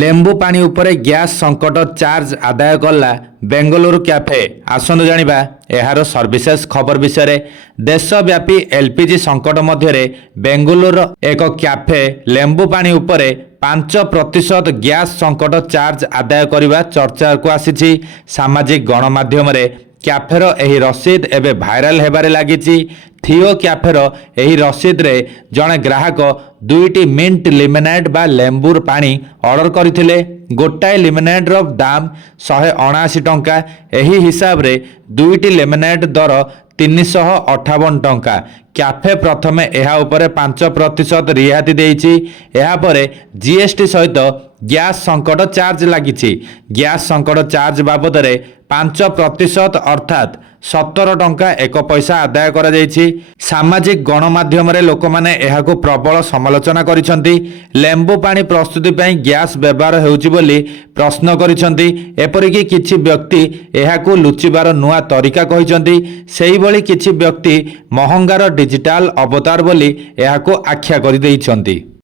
ଲେମ୍ବୁ ପାଣି ଉପରେ ଗ୍ୟାସ୍ ସଂକଟ ଚାର୍ଜ ଆଦାୟ କଲା ବେଙ୍ଗଲୁରୁ କ୍ୟାଫେ। ଆସନ୍ତୁ ଜାଣିବା ଏହାର ସର୍ଭିସେସ୍ ଖବର ବିଷୟରେ। ଦେଶବ୍ୟାପୀ ଏଲ୍ପିଜି ସଂକଟ ମଧ୍ୟରେ ବେଙ୍ଗଲୁରୁର ଏକ କ୍ୟାଫେ ଲେମ୍ବୁ ପାଣି ଉପରେ 5% ଗ୍ୟାସ୍ ସଂକଟ ଚାର୍ଜ ଆଦାୟ କରିବା ଚର୍ଚ୍ଚାକୁ ଆସିଛି। ସାମାଜିକ ଗଣମାଧ୍ୟମରେ କ୍ୟାଫେର ଏହି ରସିଦ ଏବେ ଭାଇରାଲ ହେବାରେ ଲାଗିଛି। ଥିଓ କ୍ୟାଫେର ଏହି ରସିଦରେ ଜଣେ ଗ୍ରାହକ 2ଟି ମିଣ୍ଟ ଲିମୋନେଡ୍ ବା ଲେମ୍ବୁର ପାଣି ଅର୍ଡର କରିଥିଲେ। ଗୋଟାଏ ଲିମୋନେଡ୍ର ଦାମ 179 ଟଙ୍କା। ଏହି ହିସାବରେ 2ଟି ଲେମୋନେଡ୍ ଦର 358 ଟଙ୍କା। କ୍ୟାଫେ ପ୍ରଥମେ ଏହା ଉପରେ 5% ରିହାତି ଦେଇଛି। ଏହାପରେ ଜିଏସଟି ସହିତ ଗ୍ୟାସ୍ ସଂକଟ ଚାର୍ଜ ଲାଗିଛି। ଗ୍ୟାସ୍ ସଂକଟ ଚାର୍ଜ ବାବଦରେ 5% ଅର୍ଥାତ୍ 17 ଟଙ୍କା 1 ପଇସା ଆଦାୟ କରାଯାଇଛି। ସାମାଜିକ ଗଣମାଧ୍ୟମରେ ଲୋକମାନେ ଏହାକୁ ପ୍ରବଳ ସମାଲୋଚନା କରିଛନ୍ତି। ଲେମ୍ବୁ ପାଣି ପ୍ରସ୍ତୁତି ପାଇଁ ଗ୍ୟାସ୍ ବ୍ୟବହାର ହେଉଛି ବୋଲି ପ୍ରଶ୍ନ କରିଛନ୍ତି। ଏପରିକି କିଛି ବ୍ୟକ୍ତି ଏହାକୁ ଲୁଚିବାର ନୂଆ ତରିକା କହିଛନ୍ତି। ସେହିଭଳି କିଛି ବ୍ୟକ୍ତି ମହଙ୍ଗାର ଡିଜିଟାଲ ଅବତାର ବୋଲି ଏହାକୁ ଆଖ୍ୟା କରିଦେଇଛନ୍ତି।